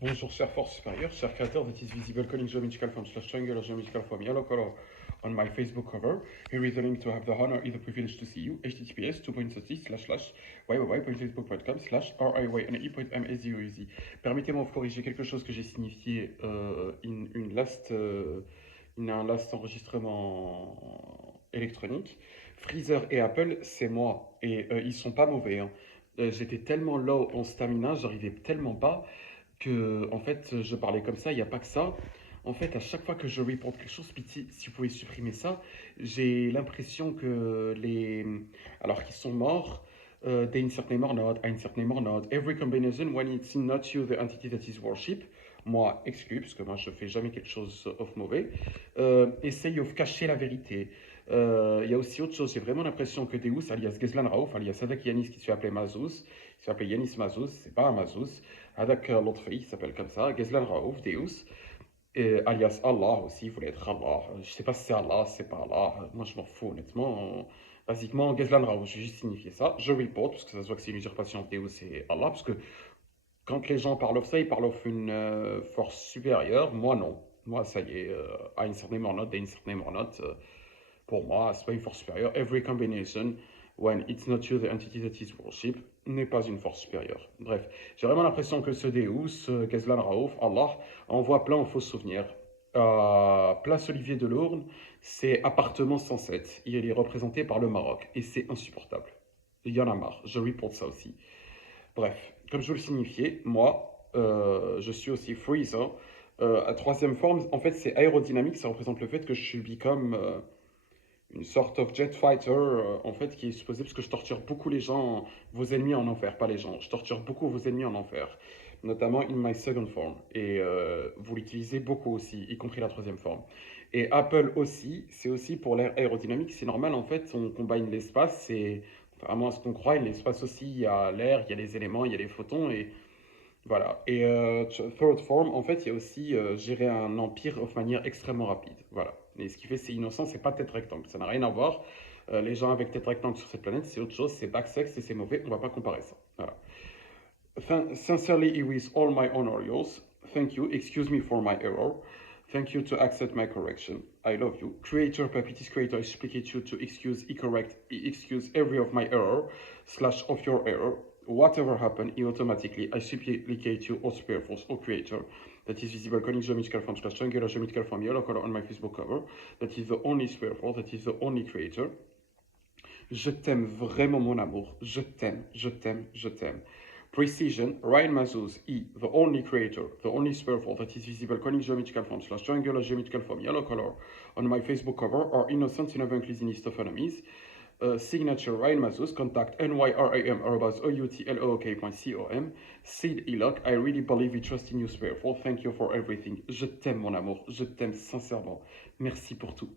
Bonjour, chère force supérieure, cher créateur that is visible calling geometrical form slash triangular geometrical form yellow color on my Facebook cover. Here is the link to have the honor and the privilege to see you. https www.www.facebook.com /riYNE.msuz. Permettez-moi de corriger quelque chose que j'ai signifié in un last enregistrement électronique. Freezer et Apple, c'est moi. Et ils sont pas mauvais, hein. J'étais tellement low en stamina, j'arrivais tellement pas que, en fait, je parlais comme ça, il n'y a pas que ça. En fait, à chaque fois que je reporte quelque chose, Pity, si vous pouvez supprimer ça, j'ai l'impression que les. Alors qu'ils sont morts, they insert name or not, I insert name or not, every combination, when it's not you, the entity that is worship, moi exclu, parce que moi je fais jamais quelque chose of mauvais, essaye de cacher la vérité. Il y a aussi autre chose, j'ai vraiment l'impression que Deus, alias Geslan Raouf, alias Hadak Yanis qui se fait appeler Mazous, qui se fait appeler Yanis Mazous, c'est pas un Mazous, Hadak l'autre fille qui s'appelle comme ça, Geslan Raouf, Deus, alias Allah aussi, il voulait être Allah. Je sais pas si c'est Allah, si c'est pas Allah, moi je m'en fous honnêtement. Basiquement, Geslan Raouf, j'ai juste signifié ça. Je report, parce que ça se voit que c'est une usurpation de Deus et Allah, parce que quand les gens parlent de ça, ils parlent d'une force supérieure. Moi, non. Moi, ça y est, à une certaine or not, à une certaine or not, pour moi, c'est pas une force supérieure. Every combination, when it's not you, the entity that is worship, n'est pas une force supérieure. Bref, j'ai vraiment l'impression que ce Deus, Ghazlan Raouf, Allah, envoie plein de faux souvenirs. Place Olivier Delourne, c'est appartement 107. Il est représenté par le Maroc et c'est insupportable. Il y en a marre, je reporte ça aussi. Bref, comme je vous le signifiais, moi, je suis aussi freezer. À troisième forme, en fait, c'est aérodynamique, ça représente le fait que je suis comme une sorte of jet fighter, en fait, qui est supposé, parce que je torture beaucoup les gens, vos ennemis en enfer, pas les gens. Je torture beaucoup vos ennemis en enfer, notamment in my second form. Et vous l'utilisez beaucoup aussi, y compris la troisième forme. Et Apple aussi, c'est aussi pour l'air aérodynamique, c'est normal, en fait, on combine l'espace, c'est vraiment à ce qu'on croit, et l'espace aussi, il y a l'air, il y a les éléments, il y a les photons, et voilà. Et third form, en fait, il y a aussi gérer un empire de manière extrêmement rapide. Voilà. Et ce qui fait c'est innocent, c'est pas tête rectangle. Ça n'a rien à voir. Les gens avec tête rectangle sur cette planète, c'est autre chose. C'est backsex et c'est mauvais. On va pas comparer ça. Voilà. Sincerely, with all my honor, yours. Thank you. Excuse me for my error. Thank you to accept my correction. I love you. Creator, Papitis creator, I supplicate you to excuse every of my error, slash of your error. Whatever happened, automatically, I supplicate you, O Spirit Force, O Creator, that is visible, calling geometrical form, slash triangular geometrical form, yellow color on my Facebook cover, that is the only Spirit Force, that is the only Creator. Je t'aime vraiment, mon amour. Je t'aime, je t'aime, je t'aime. Precision, Ryan Mazuz, the only creator, the only spherful that is visible, calling geometrical form, slash triangular geometrical form, yellow color, on my Facebook cover, are innocent in inclusionist of enemies. Signature Ryan Mazuz, contact nyram@outlook.com. Sid Eloc, I really believe we trust in you, spherful. Thank you for everything. Je t'aime, mon amour. Je t'aime sincèrement. Merci pour tout.